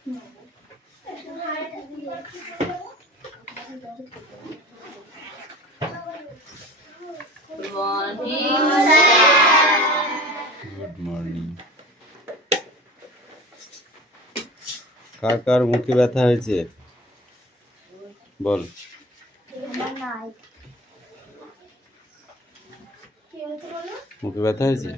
Good morning. কার কার মুখে ব্যথা হয়েছে বল। মুখে ব্যথা হয়েছে?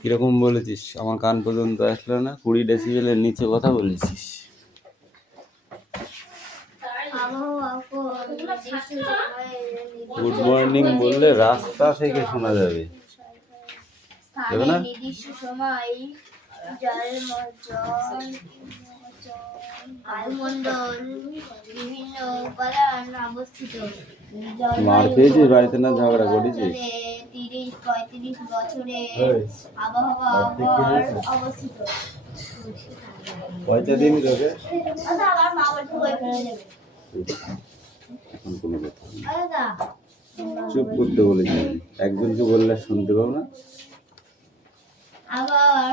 কিরকম বলেছিস? আমার কান পর্যন্ত আসলো না, 20 ডেসিবেলের নিচে কথা বলেছিস। গুড মর্নিং বললে রাস্তা থেকে শোনা যাবে, দেবে না? নির্দিষ্ট সময় বায়ুমণ্ডল বিভিন্ন উপাদান অবস্থিত। মার খেয়েছিস বাড়িতে না ঝগড়া করেছিস? 30-35 বছরের আবহাওয়া অবস্থিত। পয়সা দিবি তোকে? আমার মা বলতে বই ফেলে দেবে। এখন কোনো কথা নেই, চুপ করতে বলেছি। একজনকে বললে শুনতে পাবো না। আবার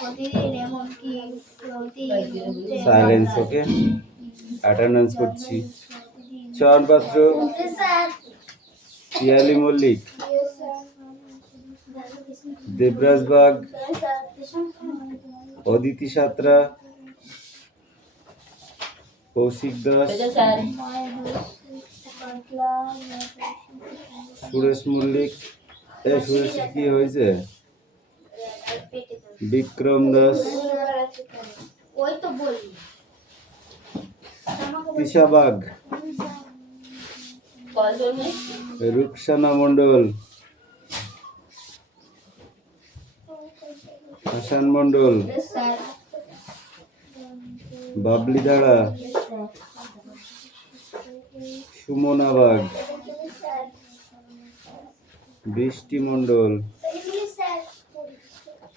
প্রতিদিন এমনকি সাইলেন্স, ওকে? অ্যাটেন্ডেন্স করছি। চয়ন পাত্র, পিয়ালি মল্লিক, দেবরাজ বাগ, অদিতি সাঁতরা, কৌশিক দাস, সুরেশ মল্লিক। এই সুরেশের কি হয়েছে? বিক্রম দাস, তিশা বাগ, রুকসানা মন্ডল, হাসান মন্ডল, বাবলি দাঁড়া, সুমনা বাগ, বৃষ্টি মন্ডল,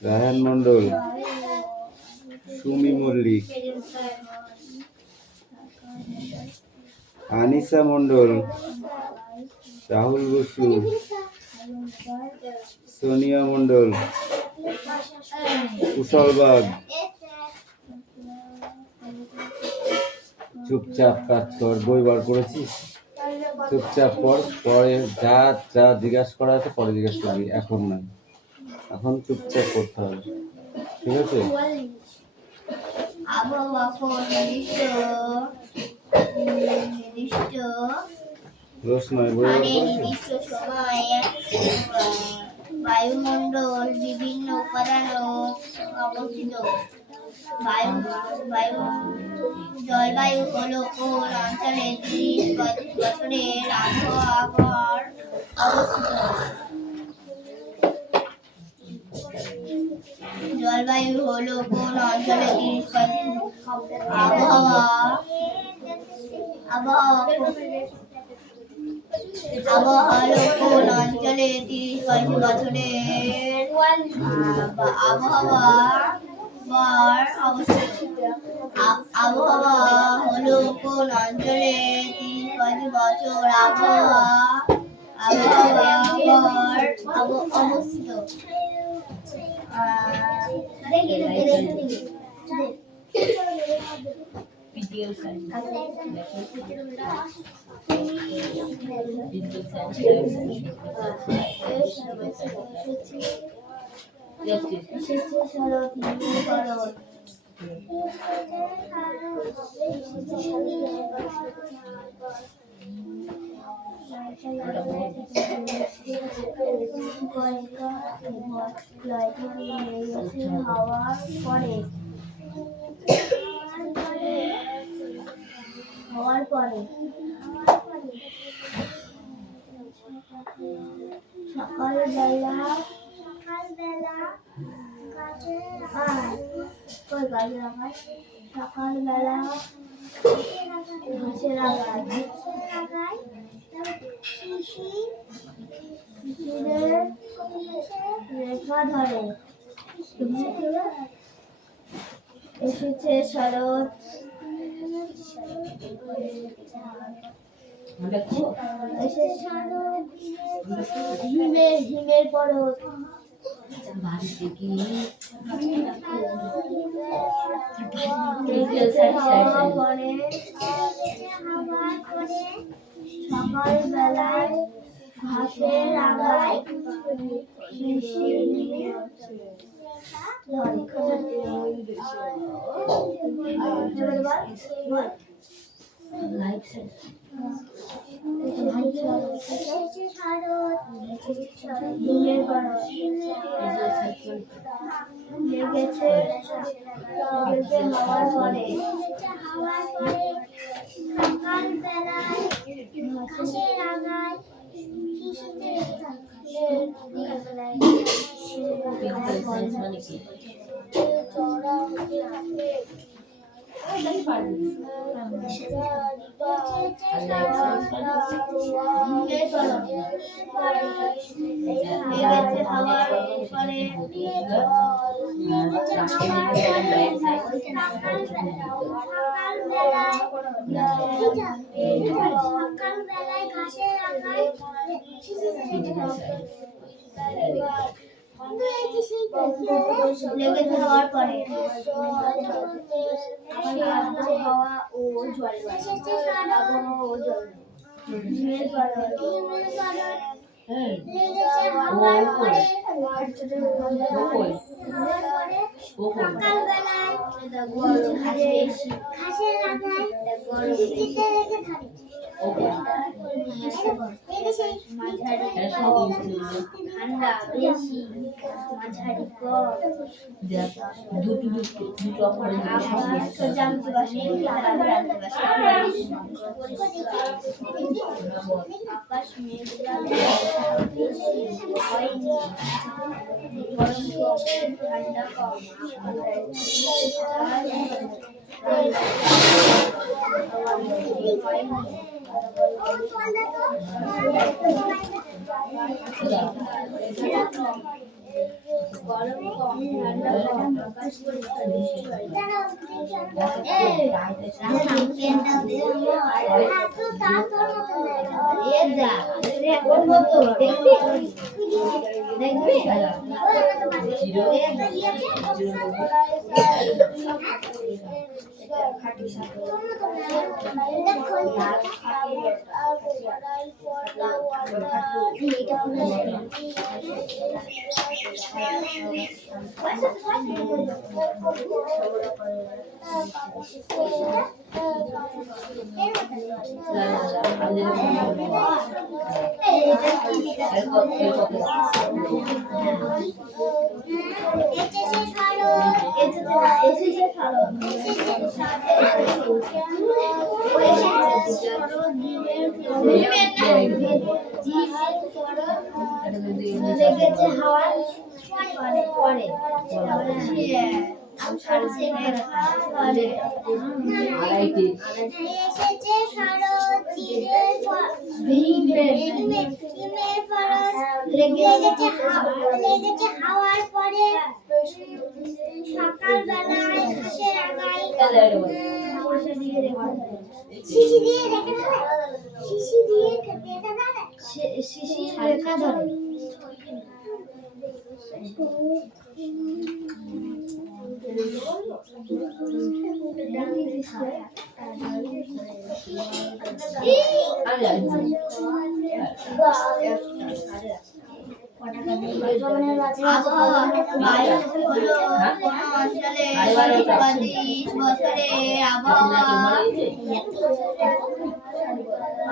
রায়হান মন্ডল, সুমি মল্লিক, আনিসা মন্ডল, রাহুল বসু, সোনিয়া মন্ডল, কুশল বাগ। চুপচাপ কাজ কর, বই বার করেছিস? চুপচাপ পড়, পরে যা যা জিজ্ঞাসা করা আছে পরে জিজ্ঞাসা করবি, এখন না। এখন চুপচাপ পড়তে হবে, ঠিক আছে? নির্দিষ্ট সময়ে বায়ুমণ্ডল বিভিন্ন উপাদান অবস্থিত। জলবায়ু হলো কোন অঞ্চলে 30-35 বছরের আবহাওয়ার অবস্থিত। জলবায়ু হলো কোন অঞ্চলে 30-35 আবহাওয়া হলো কোন অঞ্চলে 30-35 বছরের আবহাওয়ার অবস্থিত। আবহাওয়া হলো কোন অঞ্চলে 30-35 বছর আবহাওয়ার অবস্থিত। হওয়ার পরে সকালবেলা ঘাসের আগায় রেখা ধরে এসেছে শরৎ এসেছে শরৎ হিমের পরত বাড়িতে কি হাওয়া করে সকাল বেলায় ঘাসের আগায় শিশির নেমে লেগেছে হাওয়ার পরে সকাল বেলায় ঘাসের আগায় মানে কি সকালবেলায় ঘাসের আগায় লেগেছে হওয়ার পরে হাওয়া ও জল ঘাসের আগায় ঠান্ডা বেশি মাঝারি দুটো অপরে জানতে পারছি আকাশ মেঘলা হয়নি গরম কম ঠান্ডা কম গরম কম ঠান্ডা কম আকাশ লেগেছে হাওয়ার পরে এসেছে শরৎ তীরের লেগেছে হাওয়ার পরে সকাল বেলায় ঘাসের আগায় শিশি দিয়ে রেখা ধরে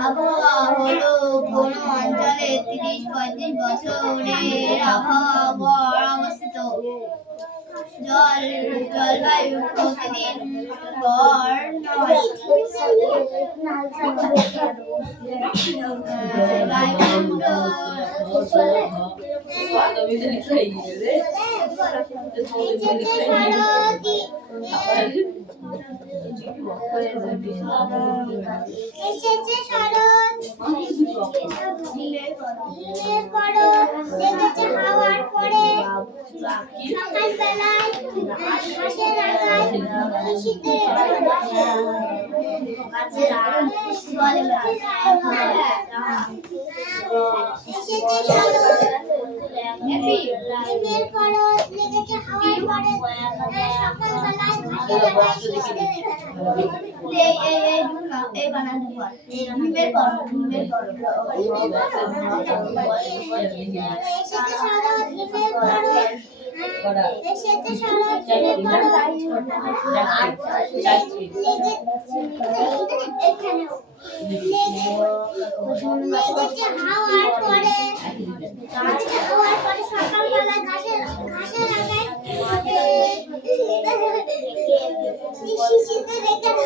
আবহাওয়া হলো কোন অঞ্চলে 30-35 বছরের আবহাওয়া অবস্থিত। জলবায়ু প্রতিদিন গড় নয়। এসেছে শরৎ হিমের পরত লেগেছে হাওয়ার পরে সকাল বেলায় ঘাসের আগায় শিশির এসেছে শরৎ, হিমের পরশ লেগেছে হাওয়ার পরে, সকালবেলায় ঘাসে রাখায় শিশিরে রেখে এসেছে শরৎ, হিমের পরশ, এসেছে শরৎ, হিমের পরশ, লেগেছে হাওয়ার পরে, সকালবেলায় ঘাসে রাখায় শিশিতে রেখে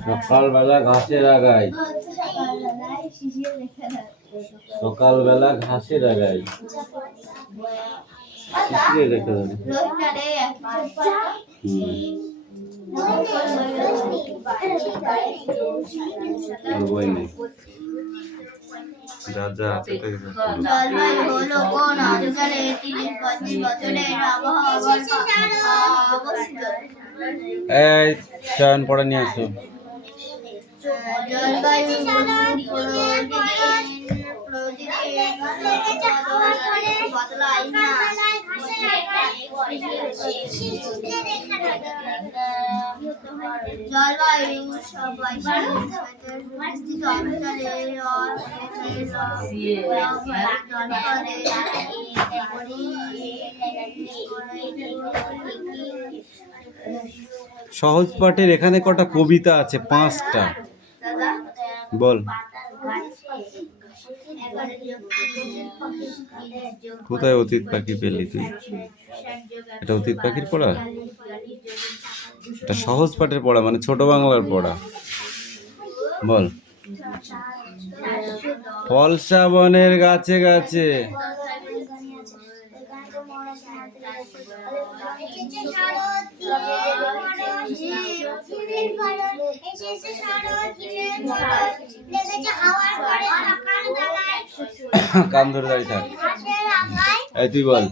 সকালবেলা ঘাসের আগায়, সকালবেলা ঘাসের আগায় শিশিরে রেখে দেবে। বই নেই, যা যা আছে তাই যা। জলবায়ু হলো কোন অঞ্চলে 30-35 বছরের আবহাওয়ার অবস্থিত। এই চয়ন পড়ে নিয়ে আসো। জলবায়ু বদলায় না। জলবায়ু স্থিত অঞ্চলে সহজ পাঠের এখানে কটা কবিতা আছে? 5টা বল। কোথায় অতীত পাখি পেলি তুই? এটা অতীত পাখির পড়া? এটা সহজ পাঠের পড়া, মানে ছোট বাংলার পড়া। বল। ফলসা বনের গাছে গাছে, কান ধরে দাঁড়িয়ে থাক। এই তুই বল।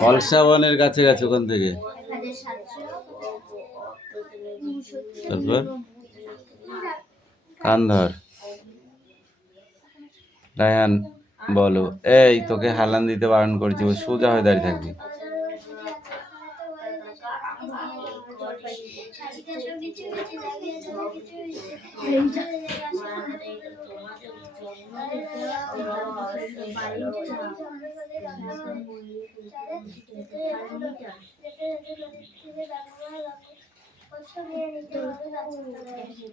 ফলসা বনের গাছে গাছে, ওখান থেকে তারপর কান ধর। রায়হান বলো। এই তোকে হালান দিতে বারণ করেছি, ও সোজা হয়ে দাঁড়িয়ে থাকবি।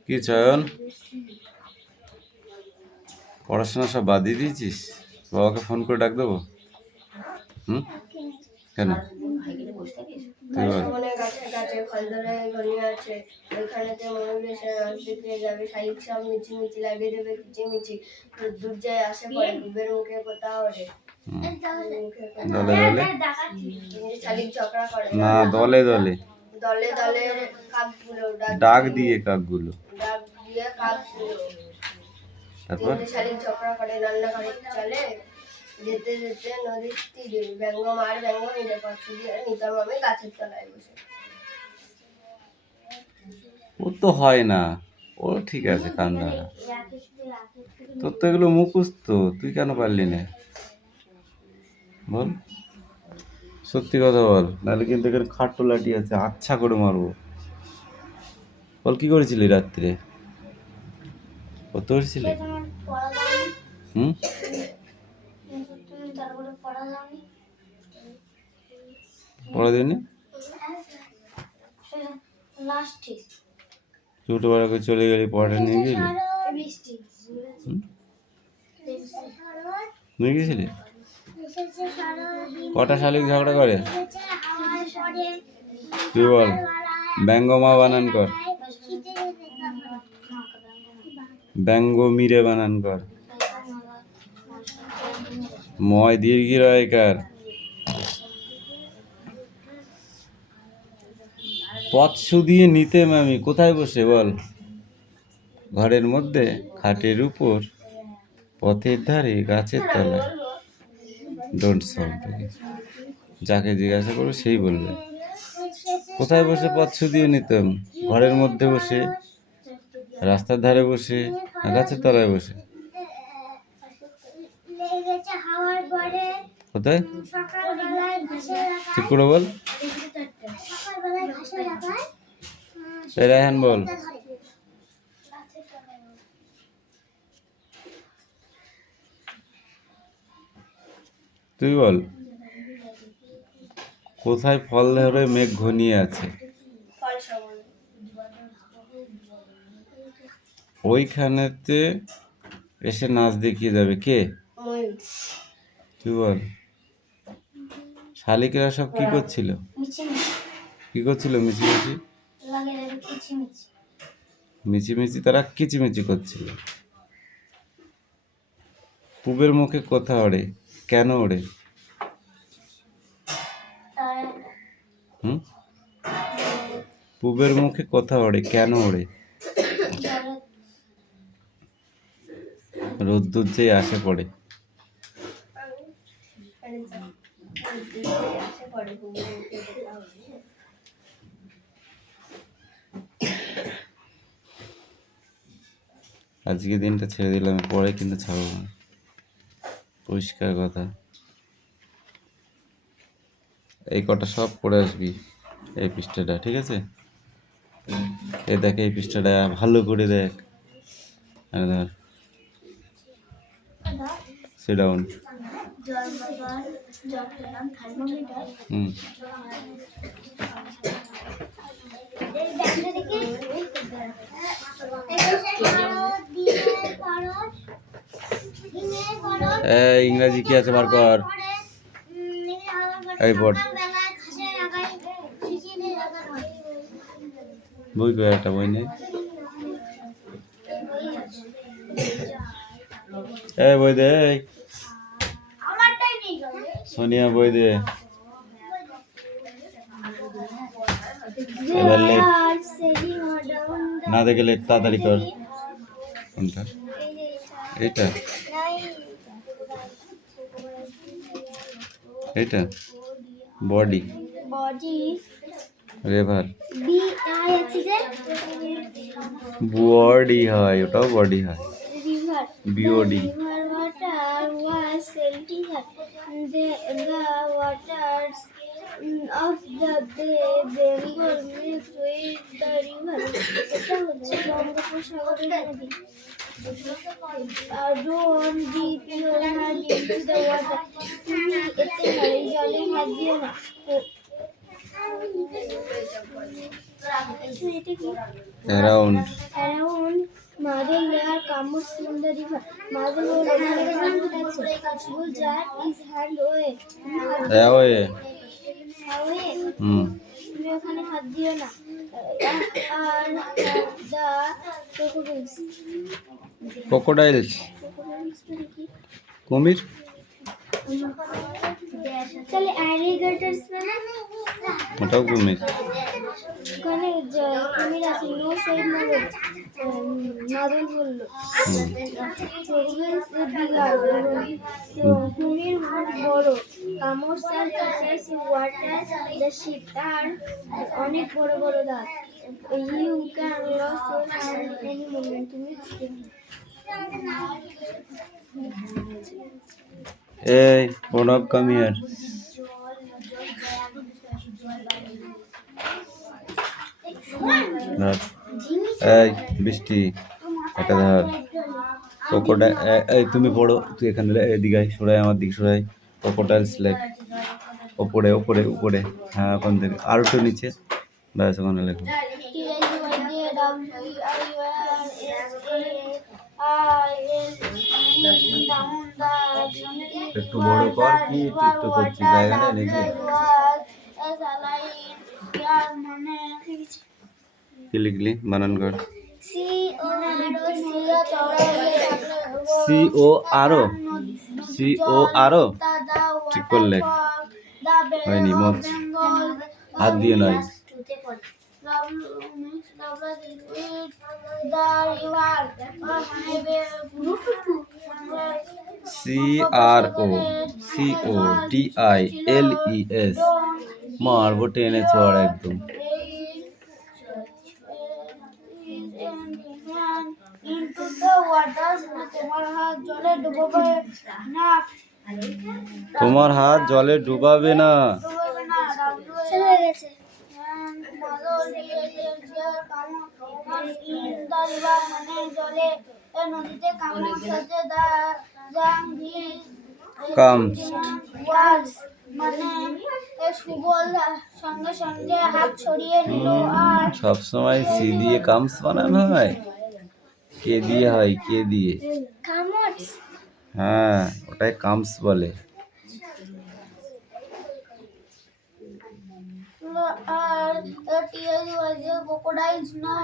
কি চয়ন, পড়াশোনা সব বাদ দিয়ে দিয়েছিস? বাবাকে ফোন করে ডাক দেবো? কেন? গাছে গাছে ফল ধরে ঘনিয়ে আছে, ওইখানেতে ময়ূর এসে রস বিক্রিয়ে যাবে, শালিক সব মিছিমিছি লাগিয়ে দেবে কিচিমিচি, দূর যায় আসে পড়ে গুবের মুখে কোথাও ওঠে। দলে দলে শালিক ঝগড়া করে না, দলে দলে দলে দলে কাকগুলো ডাক দিয়ে কাকগুলো, ডাক দিয়ে কাকগুলো। তারপর শালিক ঝগড়া করে রান্নাঘরে চলে, যেতে যেতে নদীর তীরে ব্যঙ্গ মার ব্যঙ্গ নিলে পাচ্ছি দিয়ে নিতাম আমি গাছের তলায় বসে। ও তো হয় না, ও ঠিক আছে কান ধরা। তোর তো এগুলো মুখস্থ, তুই কেন পারলি না? বল, সত্যি কথা বল, নাহলে কিন্তু এখানে খাট্টো লাঠি আছে, আচ্ছা করে মারবো। বল, কি করেছিলি রাত্রে? কত করেছিলি? পড়া দিনি, ছোটবেলা করে চলে গেলি, পড়াটা নিয়ে গেলি? নিয়ে গেছিলি? কটা শালিক ঝগড়া করে তুই বল? ব্যঙ্গমা বানান কর, ব্যঙ্গ মিরে বানান কর, ময় দীর্ঘ রয়কার। পথ শুধিয়ে নিতেম আমি কোথায় বসে বল? ঘরের মধ্যে, খাটের উপর, পথের ধারে, গাছের তলায়। Don't sound. যাকে জিজ্ঞাসা করবো সেই বলবে। কোথায় বসে পথ শুধিয়ে নিতাম? ঘরের মধ্যে বসে, রাস্তার ধারে বসে, না গাছের তলায় বসে? কোথায়? ঠিক করে বল। এই রায়হান বল। তুই বল। কোথায় ফল ধরে মেঘ ঘনিয়ে আছে? ওইখানেতে এসে নাচ দেখিয়ে যাবে কে? তুই বল। শালিকেরা সব কি করছিল? কি করছিল মিছিমিছি? মিছিমিছি তারা কিচিমিচি করছিল। পূবের মুখে কথা ওড়ে, কেন ওড়ে? পূবের মুখে কথা ওড়ে, কেন ওড়ে? রোদ্দুর যে আসে পড়ে। আজকে দিনটা ছেড়ে দিলাম, পরে কিন্তু ছাড়বো না, পরিষ্কার কথা। এই কটা সব পড়ে আসবি এই পৃষ্ঠাটা, ঠিক আছে? এই দেখ এই পৃষ্ঠাটা ভালো করে দেখ। ধর, সিট ডাউন। হুম। ইংরাজি কি আছে বার কর। এই পড়। বই কই? একটা বই নেই। এই বই দে। সোনিয়া বই দে। এবার লেখ। না দেখে লেখ, তাড়াতাড়ি কর। কোনটা? এইটা? এইটা বডি। রেভার বডি হয়, ওটাও বডি হয়। BOD. of the Bengal mixed with the river. এটা হচ্ছে বঙ্গোপসাগরের নদী। Don't dip your hand into the water. তুমি এতে জলে হাত দিও না। Around Mother layer comes from the river. Mother will jar is hand away. away. তুমি ওখানে হাত দিও না। আর crocodiles কুমির। তাহলে অ্যালিগেটরস মানে ওটাও কুমির। ওখানে কুমির আছে, নো সাইড মানে মাদল বললো। কুমির বড়, কামড় সার কাছেস ওয়াটার দ্য শিপ, তার অনেক বড় বড় দাঁত। You can lose your hand any moment, তুমি এই প্রণব কাম হিয়ার। এই বৃষ্টি এটা ধর। ক্রোকোডাইল। এই তুমি পড়ো, তুই এখানে এদিকে আয়, সরাই আমার দিকে সরাই। Crocodiles lake. ওপরে ওপরে উপরে, হ্যাঁ ওখান থেকে আর একটু নিচে, ব্যাস ওখানে লেখো। একটু বড় কর, কি একটু করছিস জায়গা নেই নাকি? কি লিখলি বানান কর। সি ও চড়া সি ও আরো, সি ও আরো ঠিক করে লেখ। হয়নি মোচ, হাত দিয়ে নয়। C R O, C O D I L E S, মারবো টেনে চড় একদম। Into the waters, তোমার হাত জলে ডুবাবে না, তোমার হাত জলে ডুবাবে না। ডুবাবে না। চলে গেছে। মানে জলে নদীতে কামড় সাথে কামস, মানে সুবল সঙ্গে সঙ্গে হাত ছড়িয়ে নিল আর সবসময় সি দিয়ে কামস বানানো হয়, কে দিয়ে হয়, কে দিয়ে? কামড় হ্যাঁ, ওটাই কামস বলে। আর টিয়ারি ওয়াজে ক্রোকোডাইলস নো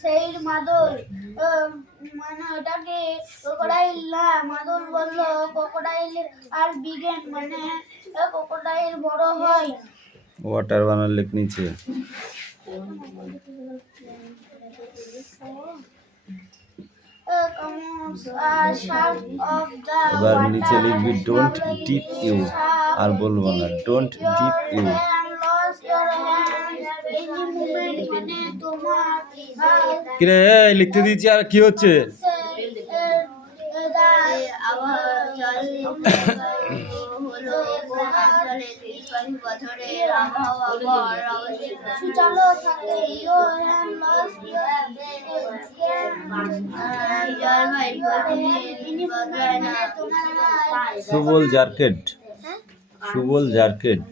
সেইর মাদল, মানে ওটাকে ক্রোকোডাইল না মাদল বলল। ক্রোকোডাইল আর বিগেন মানে ক্রোকোডাইল বড় হয়। ওয়াটার বানার লেখ নিচে। এবার নিচে লিখবি ডোন্ট ডিপ ইউ, আর বলবো না ডোন্ট ডিপ ইউ। কিরে এই লিখতে দিয়েছি আর কি হচ্ছে? সুবল জারকেট, সুবল জারকেট।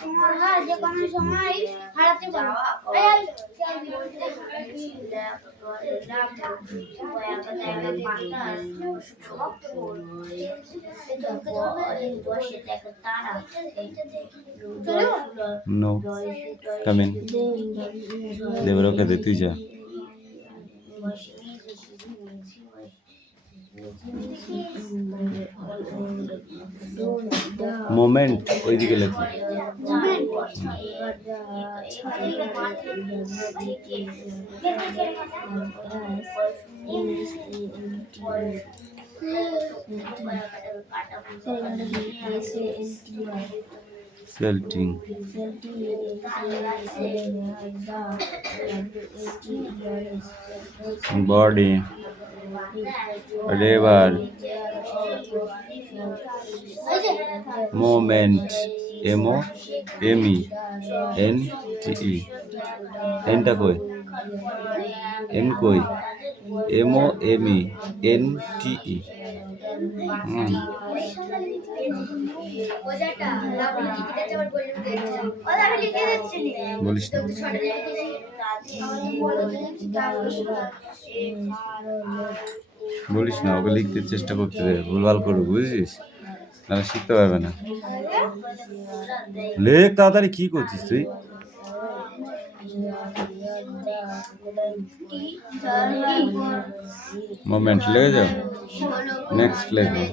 তোমার হাত যে কোনো সময় হারাতে পারো। নো কামিন দেবর, ওকে দে, তুই যা। মোমেন্ট ওইদিকে লেখো। সেল্টিং, বডি, রেভার, মোমেন্ট, এমও এমই এন টি, এনটা কই, এন কই, এমও এমই এন টি। বলিস না, বলিস না, ওকে লিখতে চেষ্টা করতে দে, ভুলভাল করবে বুঝেছিস, নাহলে শিখতে পারবে না। লেখ তাড়াতাড়ি, কি করছিস তুই? মোমেন্ট লেগে যাও, নেক্সট লেখো।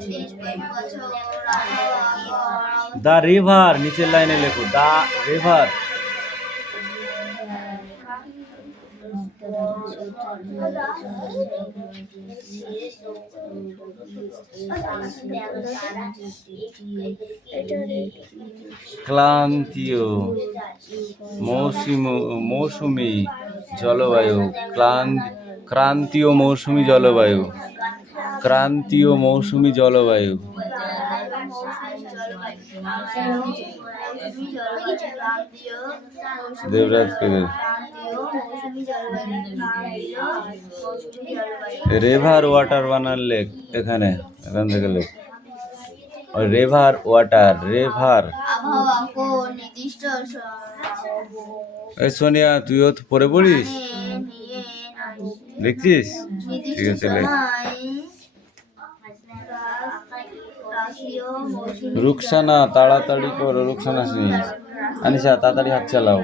দা রিভার, নিচের লাইনে লেখো দা রিভার। ক্রান্তীয় মৌসুমী জলবায়ু, ক্রান্তীয় মৌসুমী জলবায়ু, ক্রান্তীয় মৌসুমী জলবায়ু। দেবরাজকে দে। রেভার ওয়াটার বানার লেখ, এখানে এখান থেকে লেখ। রেভার ওয়াটার, রেভার। এই সোনিয়া, তুইও তো পড়ে পড়িস, দেখছিস? ঠিক আছে লেখ। রুকসানা, তাড়াতাড়ি করো, রুকসানা সিং। আনিশা তাড়াতাড়ি হাত চালাও।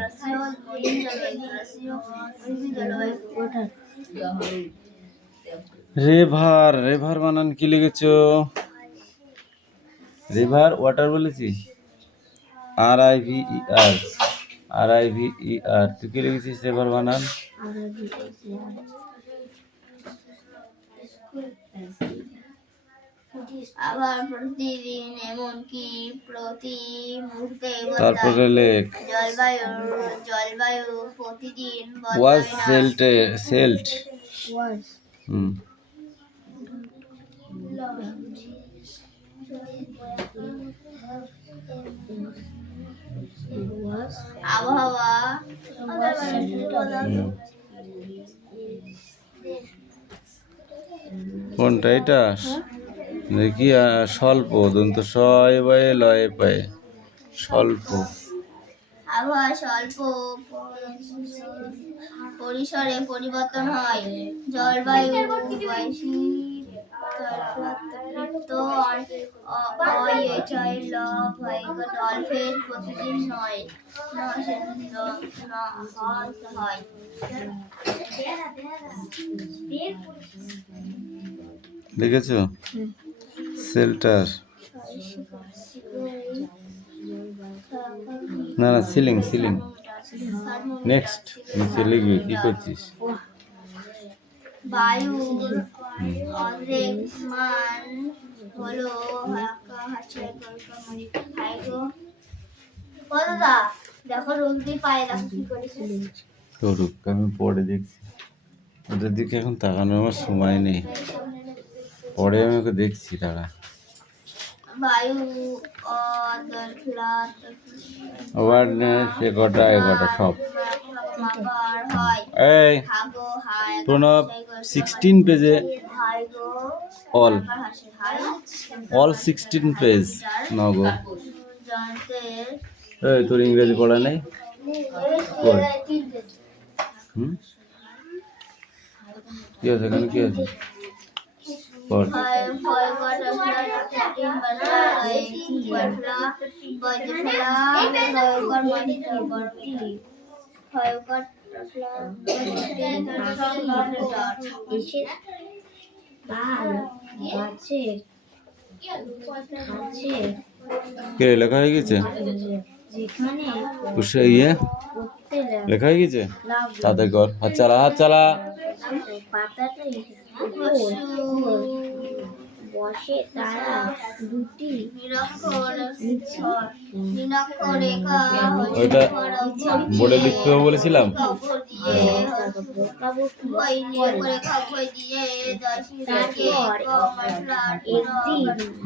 রেভার, রেভার বানান কি লিখেছো? রিভার ওয়াটার বলেছি, RIVER, RIVER। তুই কি লিখেছিস রেভার বানান? আবার প্রতিদিন এমনকি প্রতি মুহূর্তে তারপরে লেখ জলবায়ু প্রতিদিন ওয়াজ বদলায় না। সেল্ট। হুম, আবহাওয়া হুম। কোনটা এটা? দেখি স্বল্প, দন্ত সয় বয়ে লয়ে পায়ে, স্বল্প। আবহাওয়া স্বল্প পরিসরে পরিবর্তন হয়। জলবায়ু প্রতিদিন হয়। লিখেছো? শেল্টার, না না, সিলিং। নেক্সট, নিচে লিখবি। কি করছিস? বায়ুর অর্ধেক মান হলো দাদা, দেখো রোদি পায়ে দেখো কি করেছে। করুক, আমি পরে দেখছি। ওদের দিকে এখন তাকানোর আমার সময় নেই, পরে আমি ওকে দেখছি। তারা বায়ু অ্যাওয়ারনেস, এ কটা সব। এই প্রণব 16 পেজে, অল 16 পেজ নগো। এই তোর ইংরেজি পড়া নেই? পড়। হুম, কি আছে এখানে? কি আছে? পড়। কে লেখা হয়ে গেছে? ইয়ে লেখা হয়ে গেছে? তাতে কর, হাত চালা। বসে তারা দুটি ওইটা বোর্ডে লিখতে হবে বলেছিলাম।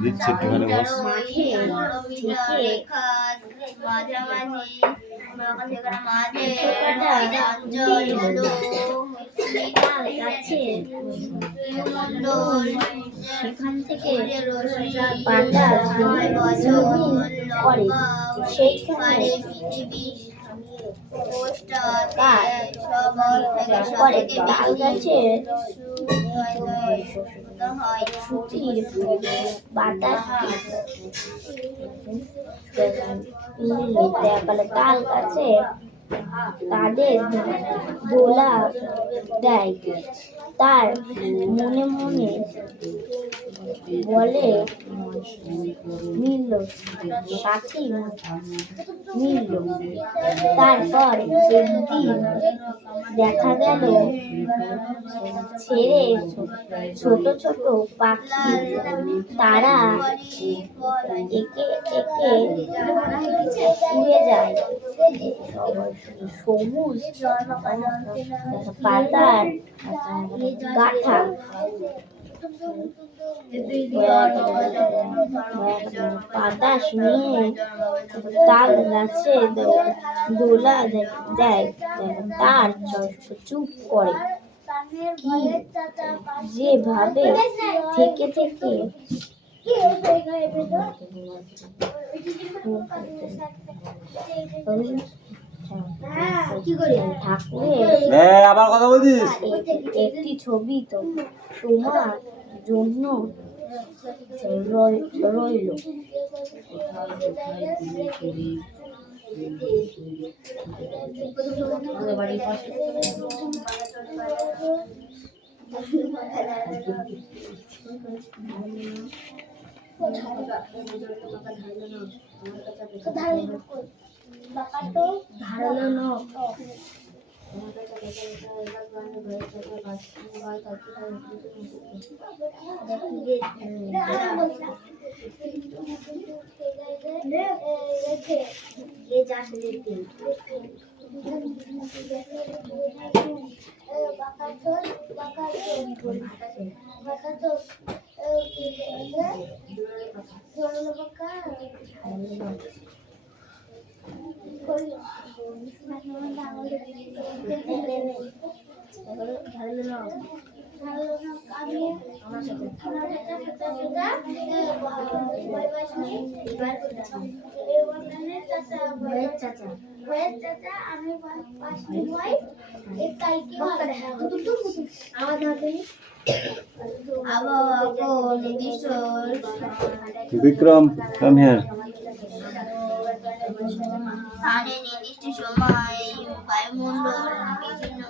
দিচ্ছি একটুখানি বস। সেখান থেকে পাতা করে সেইখানে তাল গাছের সুতির বাতাস তাল গাছে তাদের দোলা দেয়। তার মনে মনে বলে মিলল, সাথী মিলল। তারপর একদিন দেখা গেল ছেড়ে ছোট ছোট পাখি তারা একে একে উড়ে যায়। সবুজ পাতার গাথা বাতাস নিয়ে তাল গাছে দোলা দেয়। তার চুপ করে কি যেভাবে থেকে ঠাকুরের আবার কথা বলছিস? একটি ছবি তো তোমার জন্য রইল। আমাদের বাড়ির পাশে ধারালো নখ বিক্রম কাম হিয়ার নির্দিষ্ট সময় বায়ুমণ্ডল বিভিন্ন